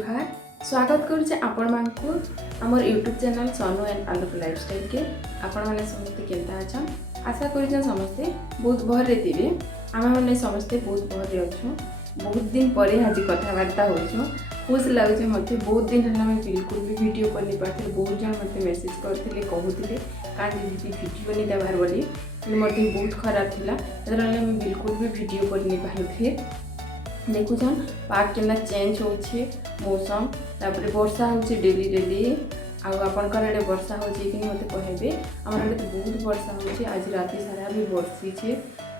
जुहार स्वागत करुचे आपण मानकु हमर YouTube channel Sonu and Alok lifestyle के आपण माने समस्त केनता अच्छा आशा करिछन समस्त बहुत भरे थिबे आमे माने समस्त बहुत भरे अछु बहुत दिन परे आज कथावार्ता होछु खुश लागुचे मते बहुत दिन हला मैं बिल्कुल भी वीडियो करनी पाथे बहुत जन मते मैसेज करथिले कहउथिले का दीदी वीडियो नहीं देबार बोली मते बहुत खराब थिला तदरले मैं बिल्कुल भी वीडियो करनी पाथे देखुछन पार्क केना चेंज होछि मौसम तापर वर्षा होछि डेली डेली आ आपनकर एडे वर्षा होछि कि मते कहबे हमर एडे तो बहुत वर्षा होछि आज राति सारा भी वर्षी छे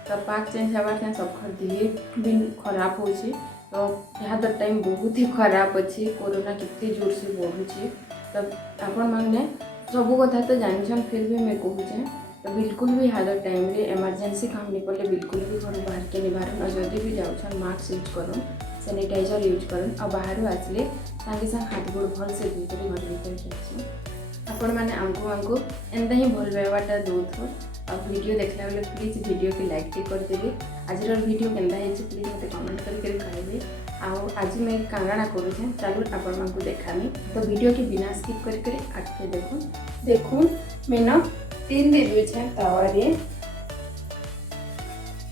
तो पार्क चेंज हबार से सबखर देह दिन खराब होछि तो यहाँ तो टाइम बहुत ही खराब अछि कोरोना कितने जोर से बढ़ुछि तब आपन माने सब कथा तो जानछन फिर भी मैं कहूछे तो बिल्कुल भी हादर टाइम रे इमरजेंसी काम नहीं पड़े बिल्कुल भी घर बाहर के नहीं बाहर और जदि भी जाऊन मास्क यूज करन सैनिटाइजर यूज करन और बाहर आसले सागे साथ हाथ गोड़ भल से धोई कर घर भीतर जाऊँ आपण मैंने आमको एंता ही भल व्यवहारटा दौथ और वीडियो देखला बेले प्लीज वीडियो के लाइक टे कर देबे आज वीडियो केनता है प्लीज मते कमेंट करके कहबे आज मैं कांगणा करूँ चलो आपण मानकु देखामी तो वीडियो के बिना स्किप करके आगे देखूँ मैं ना तेल दे दिए तावा रे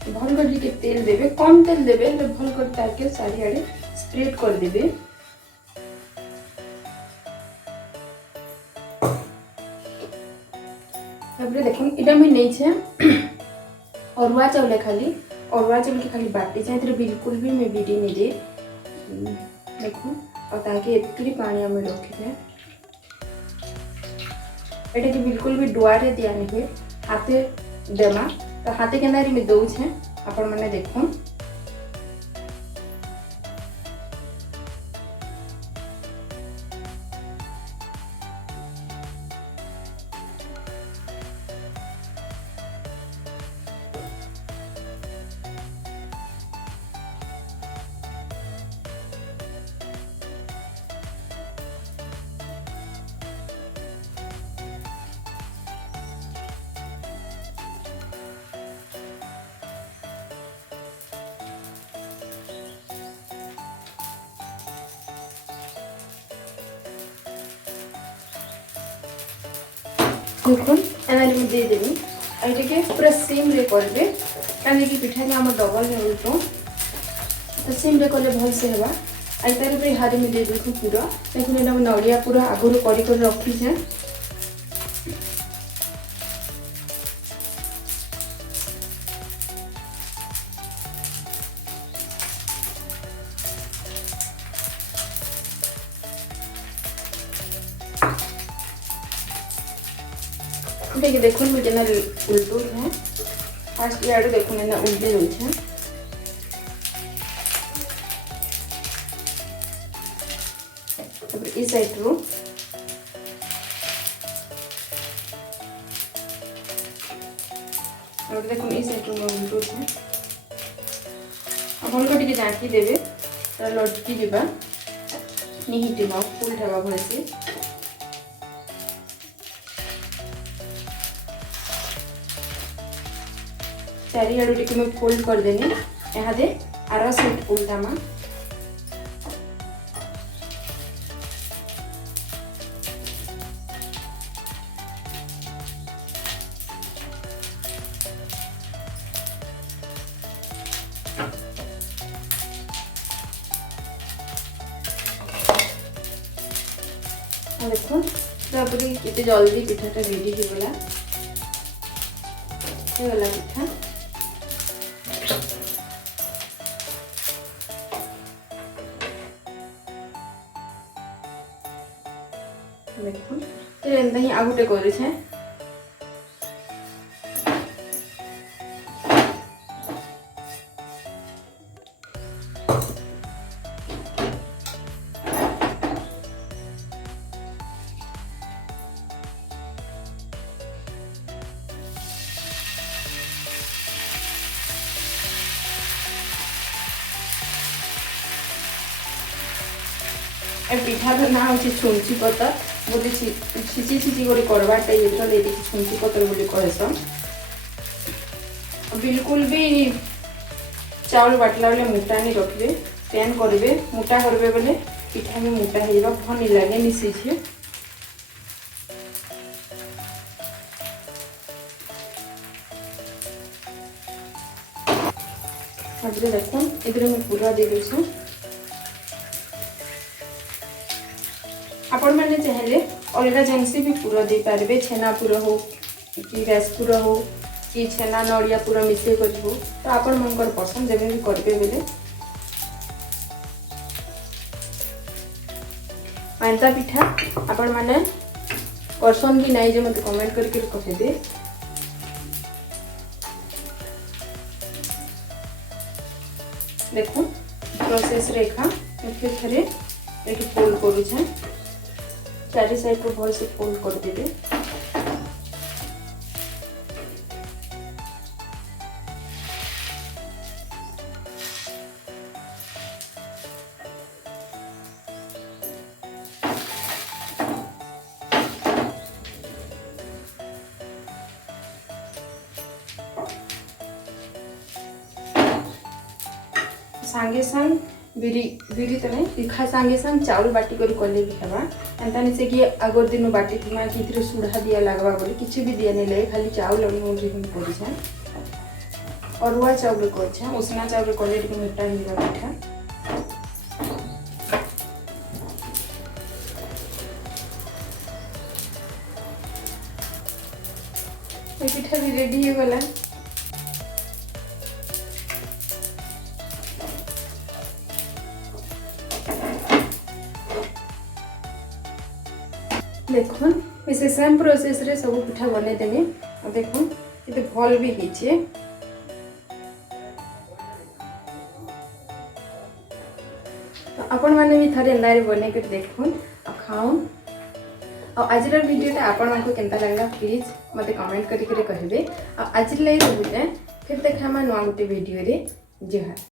भल कर के तेल देबे कम तेल देबे भल कर ताके सारी आड़े स्प्रेड कर देबे तापर देखो इटा मैं नहीं छे अरुआ चाउल खाली अरुआ चाउल के खाली बाटी छे एथरे बिल्कुल भी मैं बीड़ी नहीं दे देखो और ताके एतरी पानी हम रखी छे एटा कि बिल्कुल भी डुआरे दिया नहीं हुए हाथे देमा तो हाथे के नारी में दौ छे आपण माने देखो देखो एनाली में दे देबी आइटे के पूरा सिम रे करबे काहे कि पिठा में हम डबल है तो सिम रे करले भल से हेबा आई तारे पे हारी में दे देखो पूरा देखो एना नड़िया पूरा आगुर करी कर रखी छे देखिए देखो मुझे ना उल्टू है फास्ट यार देखो ना उल्टे हुई है अब इस साइड रो और देखो इस साइड रो उल्टू है अब हम को टिके जांची देबे त लटकी दिबा नहीं हिटेबा फुल ठाबा भलसे चारि आड़ू टिके मैं फोल्ड कर देनी यहाँ दे आर साइड उल्टा मा देखो तापर कितने जल्दी पिठाटा रेडी हो गला पिठा देखो तो एंता ही आगुटे करे छे पिठार ना हूँ छुंची पतर बोले छिची छिची गोटे करवाटा ये छुंची पतर बोली कहसन बिल्कुल भी चाउल बाटला बेले मोटा नहीं रखिए पैन करेंगे मोटा करेंगे बोले पिठा में मोटा हो भल लगे मिसी देखो इधर मैं पूरा दे दूँ आपण मैंने चाहिए अलग जिनस भी पूरा दे पारे छेना पूरा हो कि राइस पूरा हो कि छेना नड़िया पूरा मिसे कर तो आपण मन पसंद जब भी करेंगे बोले मांता पिठा आपण मैंने करसन कि नहीं जो मत कमेंट करके कहे देखो प्रोसेस रेखा फिर थे ये फोल्ड करुचे चारि साइड को भल से फोल्ड कर देबे सांगे सांग बिरी बिरी तो नहीं तीखा सांगे सांग चाउल बाटी करी कले भी हेबा एंता नहीं से कि आगर दिन बाटी तुमा कि सुढ़ा दिया लगवा बोले किसी भी दिया नहीं लगे खाली चाउल और मुंडी में पड़ी जाए अरुआ चाउल कर उसना चाउल कले मीठा हिंगा पिठा पिठा भी रेडी हो गला देखुन इसे सेम प्रोसेस रे सब पिठा बने देमी और देखुन ये भल भी हीचे तो आपण माने भी थरे अंदारे बने कर देखुन और खाउन और आज वीडियो आपण मानको केनता लागला प्लीज मते कमेंट करी करे कहबे और आज लाई रहूते फिर देखा नुआ गोटे वीडियो रे जय